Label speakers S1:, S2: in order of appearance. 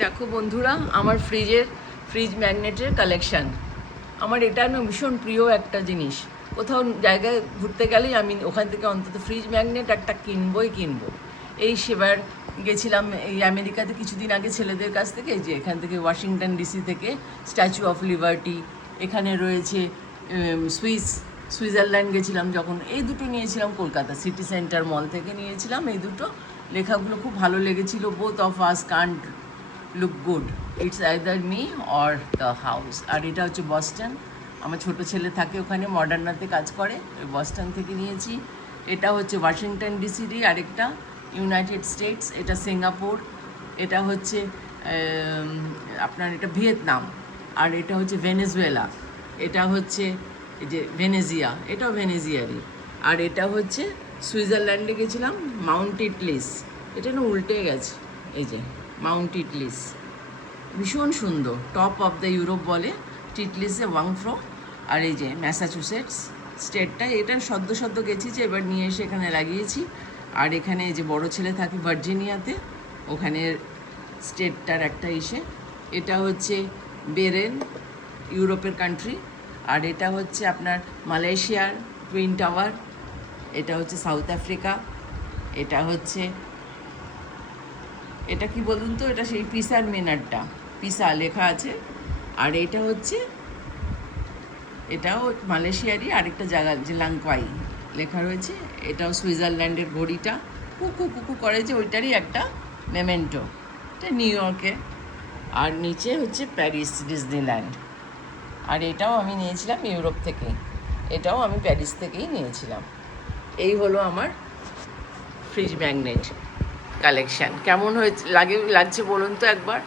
S1: দেখো বন্ধুরা, আমার ফ্রিজের ফ্রিজ ম্যাগনেটের কালেকশন আমার এটা না ভীষণ প্রিয় একটা জিনিস। কোথাও জায়গায় ঘুরতে গেলেই আমি ওখান থেকে অন্তত ফ্রিজ ম্যাগনেট একটা কিনবই কিনবো। এই সেবার গেছিলাম এই আমেরিকাতে কিছুদিন আগে ছেলেদের কাছ থেকে, যে এখান থেকে ওয়াশিংটন ডিসি থেকে স্ট্যাচু অফ লিবার্টি এখানে রয়েছে সুইস, সুইজারল্যান্ড গেছিলাম যখন। এই দুটো নিয়েছিলাম কলকাতা সিটি সেন্টার মল থেকে নিয়েছিলাম। এই দুটো লেখাগুলো খুব ভালো লেগেছিল both of us can't look good it's either me or the house আর এটা হচ্ছে বস্টন আমার ছোট ছেলে থাকে ওখানে, মডার্নাতে কাজ করে। ওই বস্টন থেকে নিয়েছি। এটা হচ্ছে ওয়াশিংটন ডিসিরই আরেকটা ইউনাইটেড স্টেটস এটা সিঙ্গাপুর এটা হচ্ছে আপনার এটা ভিয়েতনাম আর এটা হচ্ছে ভেনেজুয়েলা এটা হচ্ছে এই যে ভেনেজিয়া এটাও ভেনেজিয়ারই আর এটা হচ্ছে সুইজারল্যান্ডে গেছিলাম মাউন্ট ইটলিস এটা না উল্টে গেছে, এই যে। মাউন্ট ইটলিস ভীষণ সুন্দর। টপ অফ দ্য ইউরোপ বলে। টিটলিসে ওয়াংফ্রো আর এই যে ম্যাসাচুসেটস স্টেটটা এটা সদ্য সদ্য গেছি যে এবার নিয়ে এসে এখানে লাগিয়েছি। আর এখানে যে বড় ছেলে থাকে ভার্জিনিয়াতে, ওখানে স্টেটটার একটা ইসে। এটা হচ্ছে বেরেন ইউরোপের কান্ট্রি আর এটা হচ্ছে আপনার মালয়েশিয়ার টুইন টাওয়ার এটা হচ্ছে সাউথ আফ্রিকা এটা হচ্ছে এটা কি বলুন তো? এটা সেই পিসার মিনারটা। পিসা লেখা আছে। আর এটা হচ্ছে, এটাও মালয়েশিয়ারই। আরেকটা জায়গা যে লাংকাই লেখা রয়েছে। এটাও সুইজারল্যান্ডের ঘড়িটা কুকু কুকু করে যে ওইটারই একটা মেমেন্টো। এটা নিউ ইয়র্কে। আর নিচে হচ্ছে প্যারিস, ডিজনিল্যান্ড। আর এটাও আমি নিয়েছিলাম ইউরোপ থেকে। এটাও আমি প্যারিস থেকেই নিয়েছিলাম। এই হলো আমার ফ্রিজ ম্যাগনেট। কালেকশন কেমন হয়েছে? লাগে লাগছে বলুন তো একবার।